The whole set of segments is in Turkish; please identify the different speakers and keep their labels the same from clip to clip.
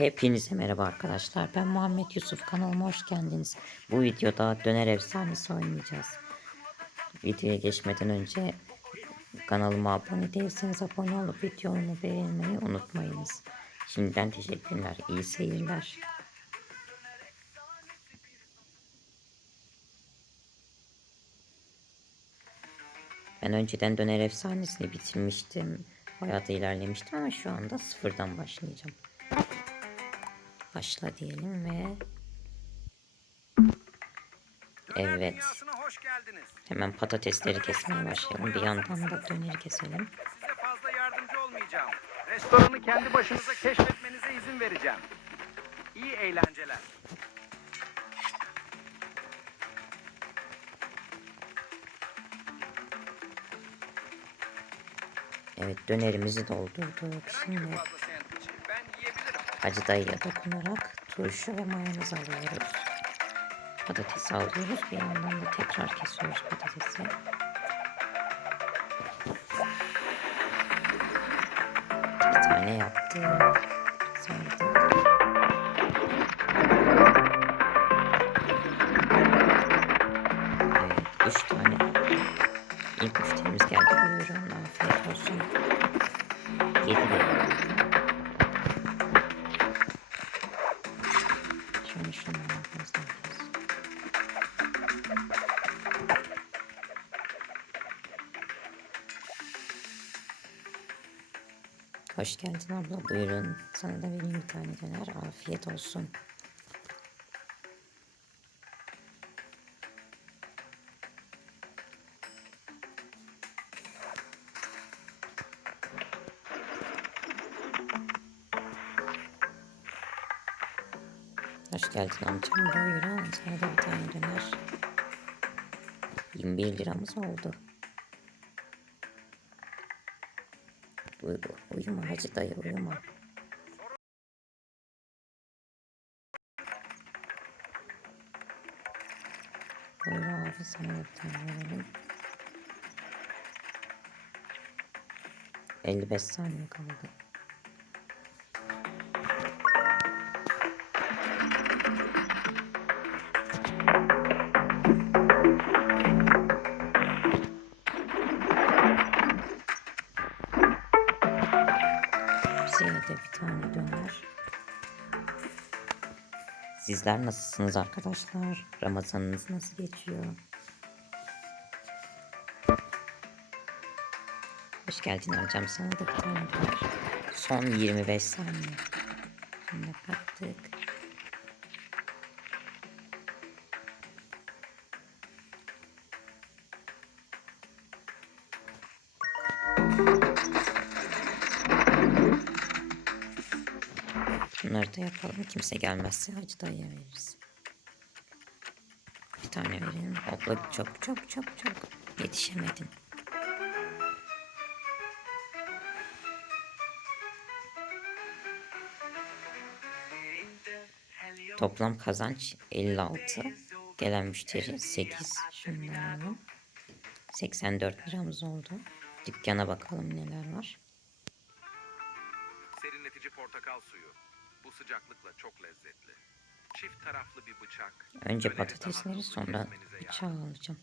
Speaker 1: Hepinize merhaba arkadaşlar. Ben Muhammed Yusuf. Kanalıma hoş geldiniz. Bu videoda döner efsanesi oynayacağız. Videoya geçmeden önce kanalıma abone değilseniz abone olup videomu beğenmeyi unutmayınız. Şimdiden teşekkürler. İyi seyirler. Ben önceden döner efsanesini bitirmiştim. Bayağı da ilerlemiştim ama şu anda sıfırdan başlayacağım. Başla diyelim ve Evet.
Speaker 2: Dünyasına hoş geldiniz.
Speaker 1: Hemen patatesleri kesmeye başlayalım. Bir yandan da döneri keselim.
Speaker 2: Size fazla yardımcı olmayacağım. Restoranı kendi başınıza keşfetmenize izin vereceğim. İyi eğlenceler.
Speaker 1: Evet dönerimizi doldurduk. Şimdi
Speaker 2: bir fazla sandviçi ben yiyebilirim.
Speaker 1: Hacı dayıya dokunarak turşu ve mayonez alıyoruz. Patatesi alıyoruz. Bir yandan da tekrar kesiyoruz patatesi. Bir tane yaptık. Sardık. Evet, üç tane. İlk müşterimiz geldi. Buyurun. Afiyet olsun. Yedi de. Geldin abla. Buyurun. Sana da vereyim bir tane döner. Afiyet olsun. Hoş geldin amcam. Buyurun. Sana da bir tane döner. 21 liramız oldu. Uy, uyuma hacı dayı uyuma. Buyur abi sana bir tane verelim. 55 saniye kaldı. Bize de bir tane döner. Sizler nasılsınız arkadaşlar? Ramazanınız nasıl geçiyor? Hoş geldin amcam sana da bir tane döner. Son 25 saniye. Şimdi kattık. Yapalım. Kimse gelmezse Hacı dayıya veririz. Bir tane verelim. Abla çok çok çok çok yetişemedin. Toplam kazanç 56. Gelen müşteri 8. Şunu da alalım. 84 liramız oldu. Dükkana bakalım neler var.
Speaker 2: Serinletici portakal suyu. Bu sıcaklıkla çok lezzetli. Çift taraflı bir bıçak.
Speaker 1: Önce patatesleri sonra bıçağı alacağım.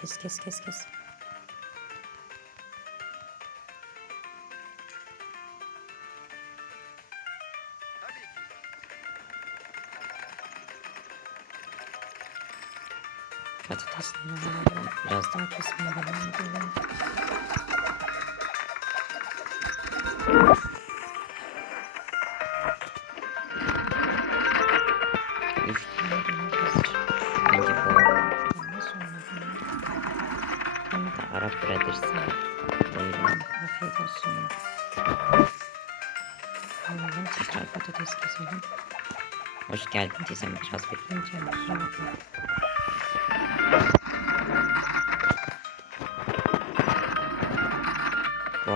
Speaker 1: Kes kes kes kes. Bunu. Bunu da Arap. Buyurun. Afiyet olsun. Alalım. Tekrar patates keselim. Hoş geldin teyzem. Biraz bekleyeceğim. Kusura bakma.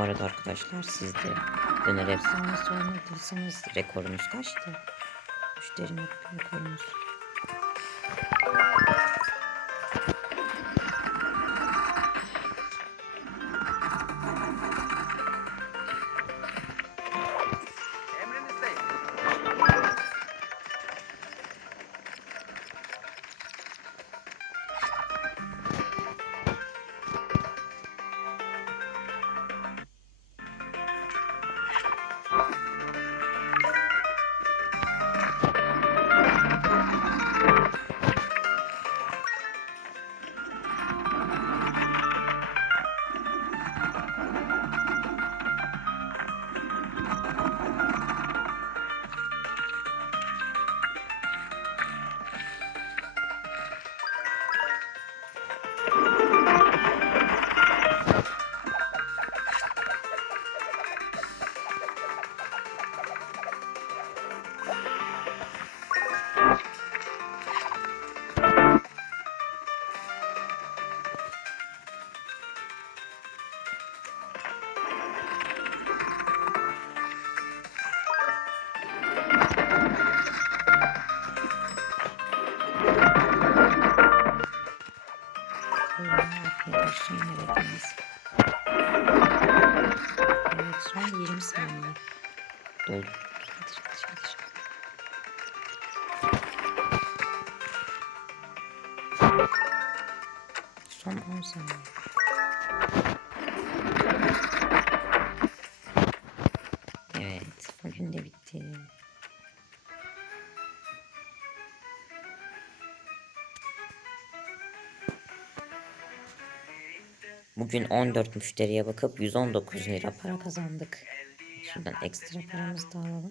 Speaker 1: Arada arkadaşlar siz de döner efsanesi oynadıysanız rekorunuz kaçtı? Müşteri rekorunuz. Bugün 14 müşteriye bakıp 119 lira para kazandık. Şuradan ekstra paramızı da alalım.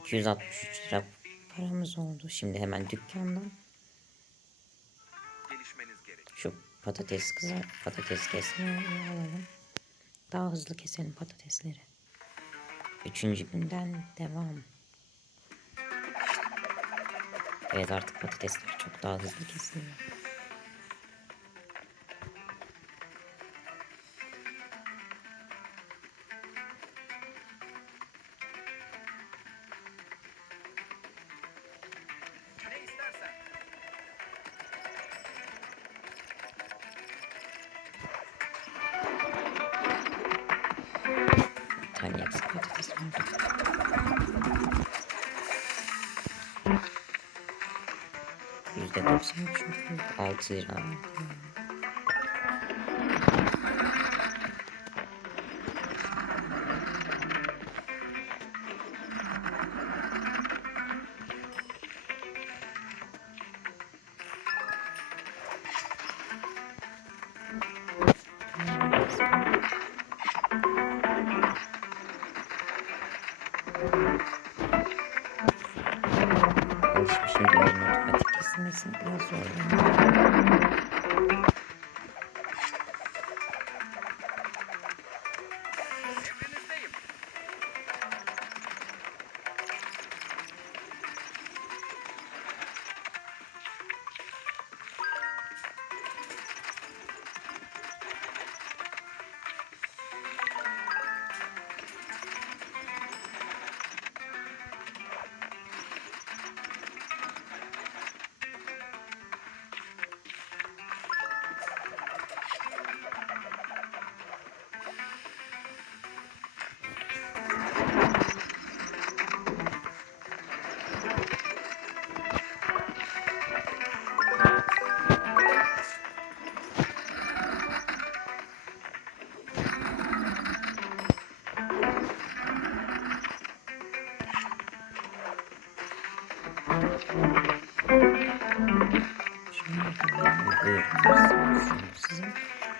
Speaker 1: 263 lira paramız oldu. Şimdi hemen dükkandan şu patates kızar patates kesmeyi alalım. Daha hızlı keselim patatesleri. Üçüncü günden devam. Evet artık patatesler çok daha hızlı kesiliyor. %93.6 lira. Kesilmesi biraz zorlanıyor.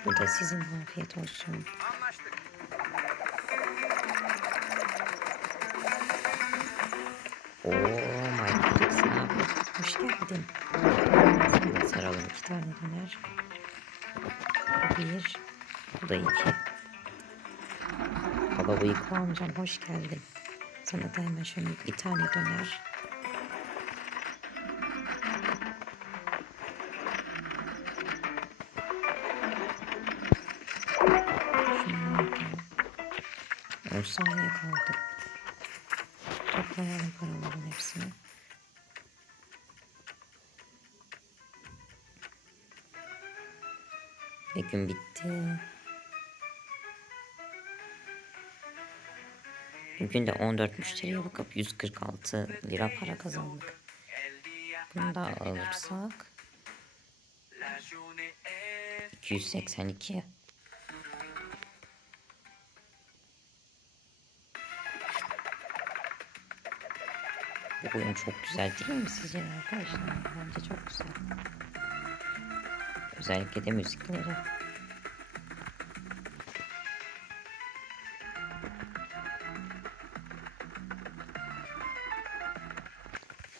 Speaker 1: Bu da sizin afiyet olsun.
Speaker 2: Anlaştık.
Speaker 1: Oo Michael Jackson abi. Hoş geldin. Sana saralım iki tane döner. Bu bir. Bu da iki. Baba bıyıklı amcam hoş geldin. Sana da hemen şöyle bir tane döner. Ve gün bitti. Bugün de 14 müşteriye bakıp 146 lira para kazandık. Bunu da alırsak 282. Bu oyun çok güzel değil mi sizce arkadaşlar? Bence çok güzel. Özellikle de müzikleri.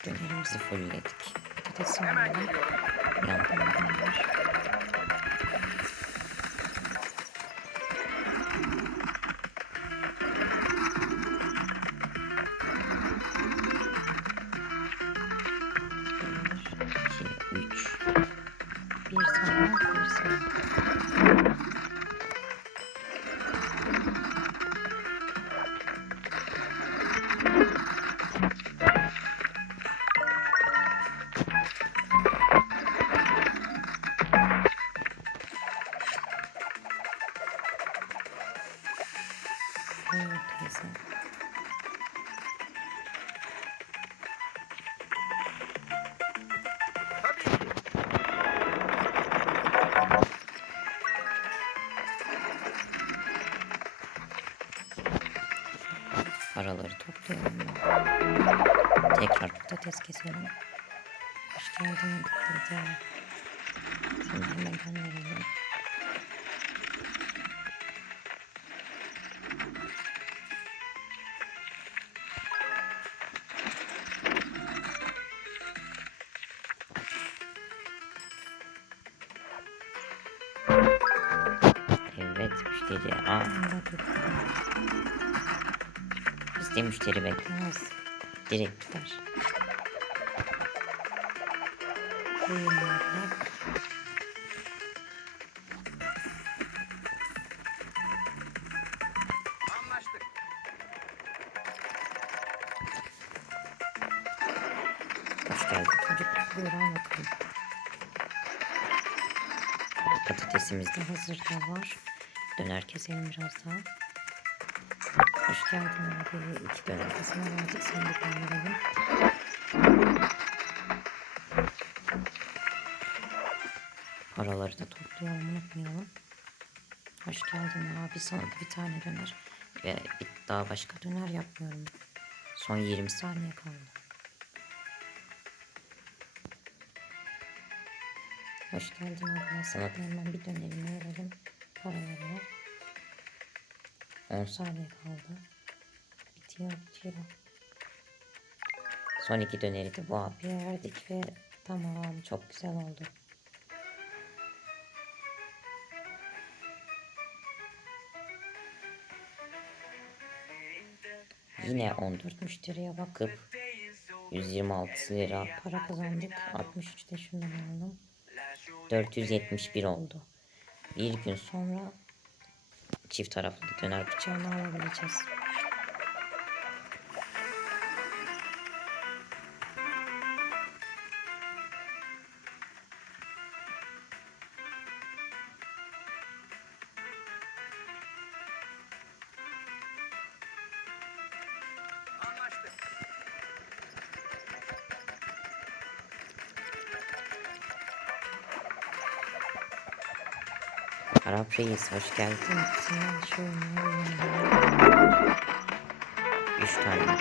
Speaker 1: Dönerimizi fullledik. Patates
Speaker 2: Hemen
Speaker 1: soğanla
Speaker 2: geliyorum. Tabii ki.
Speaker 1: Paraları toplayalım. Tekrar patates keselim. Hoş geldin. Şimdi hemen gönderelim. Müşteri anında gitti. Bizde müşteri beklemez. Direkt gider.
Speaker 2: Anlaştık.
Speaker 1: Hoş geldin çocuk. Buyur al bakalım. Patatesimiz de hazır da var. Döner keselim biraz daha. Hoş geldin abi. İki döner kesime verdik. Sen de gönderelim. Paraları da toplayalım unutmayalım. Hoş geldin abi. Sana bir tane döner. Ve daha başka döner yapmıyorum. Son 20 saniye kaldı. Hoş geldin abla. Sana da hemen bir dönerini verelim. Paralarını. 10 saniye kaldı. Bitiyor bitiyor. Son iki döneri de bu abiye verdik ve tamam çok güzel oldu. Yine 14 müşteriye bakıp 126 lira para kazandık. 63 de şundan aldım. 471 oldu. Bir gün sonra çift taraflı döner bıçağını alabileceğiz. Arap Reis hoş geldin. Üç tane.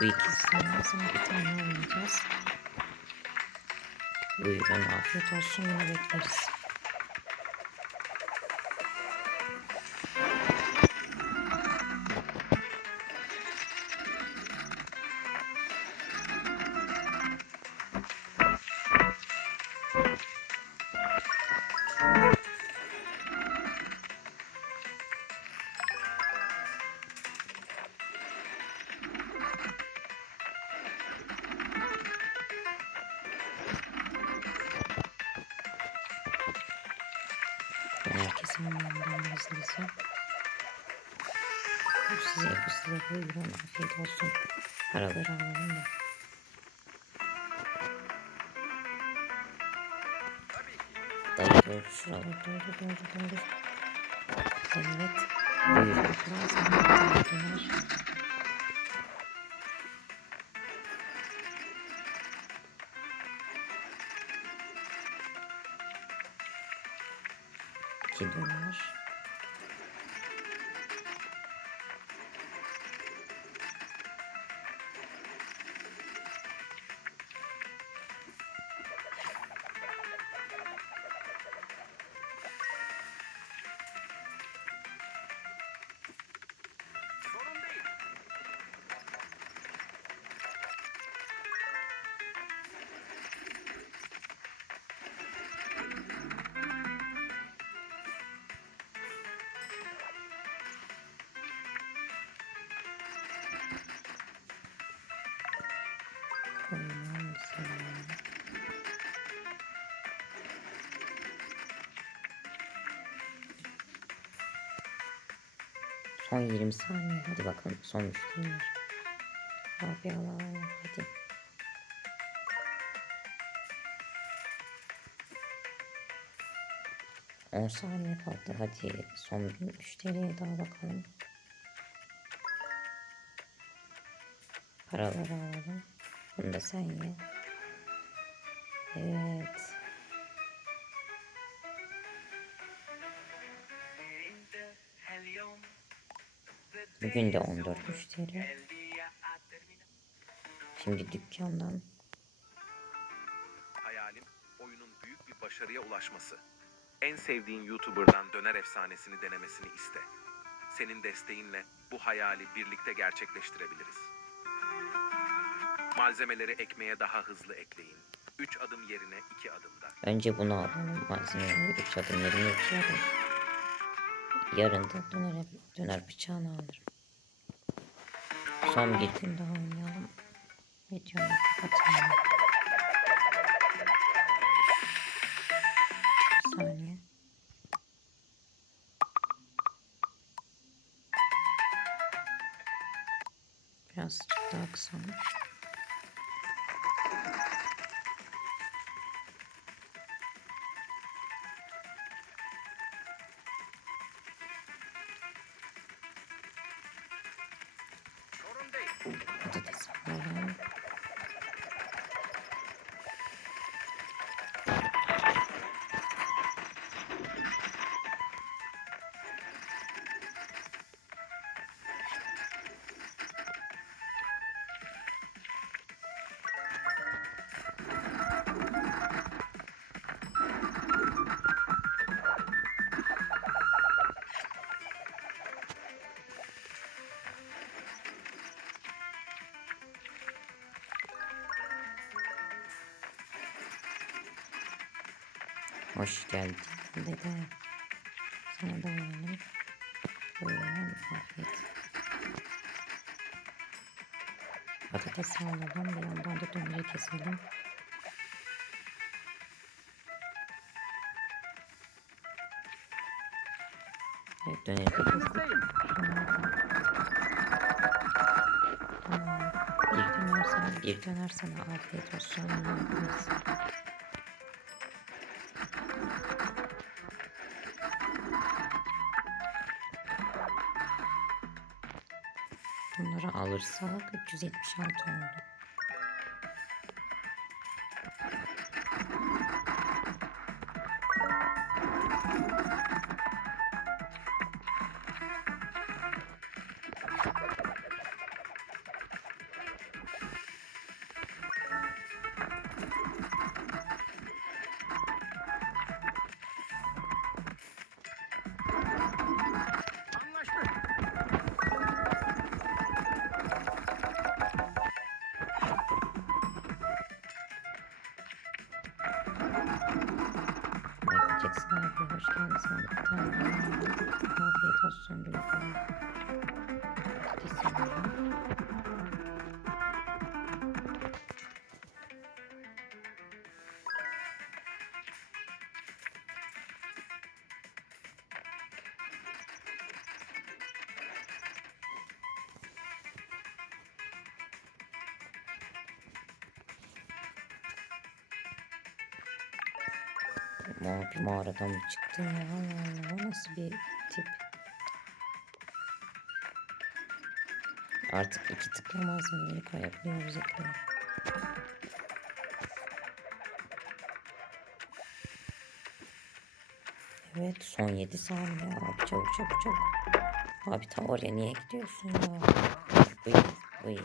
Speaker 1: Bu sonra bir tane oynayacağız. Buyurun afiyet olsun yine bekleriz. Döner keselim yandan da hızlı hızlı. Bu size, bu size buyurun. Afiyet olsun. Paraları alalım da. Dayı doldur şuraları doldur doldur doldur. Evet. Buyur lazım. Döner. İki döner. Son 20 saniye. Hadi bakalım. Son müşteri var. Abi Allah Allah. Hadi. On saniye kaldı. Hadi son bir müşteriye daha bakalım. Paraları alalım. Bunu da sen ye. Evet. Bugün de 14 müşteri. Şimdi dükkandan
Speaker 3: Hayalim oyunun büyük bir başarıya ulaşması. En sevdiğin YouTuber'dan döner efsanesini denemesini iste. Senin desteğinle bu hayali birlikte gerçekleştirebiliriz. Malzemeleri ekmeğe daha hızlı ekleyin. 3 adım yerine 2 adımda.
Speaker 1: önce bunu alalım. Malzemeleri 3 adım yerine 2 adım. Yarın da döner, döner bıçağını alırım. Son bir gün daha oynayalım. Videomu kapatalım. Bir saniye. Biraz daha kısa Hoş geldin dede. Sana da verelim. Buyurun afiyet. Patates alalım. Bir yandan da döneri keselim. Evet döneri. Tamam. Bir döner sana, bir döner sana afiyet olsun. Bunları alırsak 376 oldu. Abi hoş geldin sana bir tane afiyet olsun güle güle. Patates mağaradan mı çıktı? Allah o nasıl bir tip? Artık iki tıklamaz mı? Yeni kayaklıyoruz ekranı. Evet son 7 saniye abi çabuk çabuk çabuk. Abi ta oraya niye gidiyorsun ya? Buyur buyur.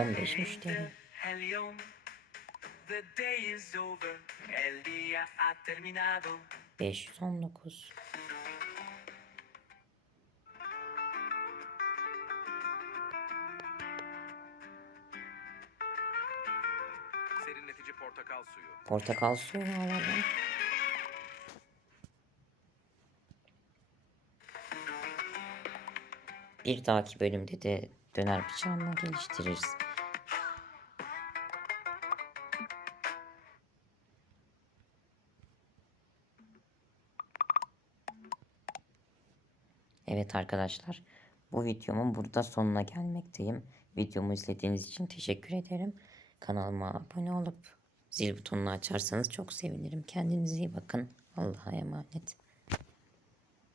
Speaker 1: 15 şey müşteri.
Speaker 4: The
Speaker 1: 519.
Speaker 3: Serinletici portakal suyu.
Speaker 1: Portakal suyu alalım. Bir dahaki bölümde de döner bıçağını geliştiririz. Evet arkadaşlar, bu videomun burada sonuna gelmekteyim. Videomu izlediğiniz için teşekkür ederim. Kanalıma abone olup zil butonunu açarsanız çok sevinirim. Kendinize iyi bakın. Allah'a emanet.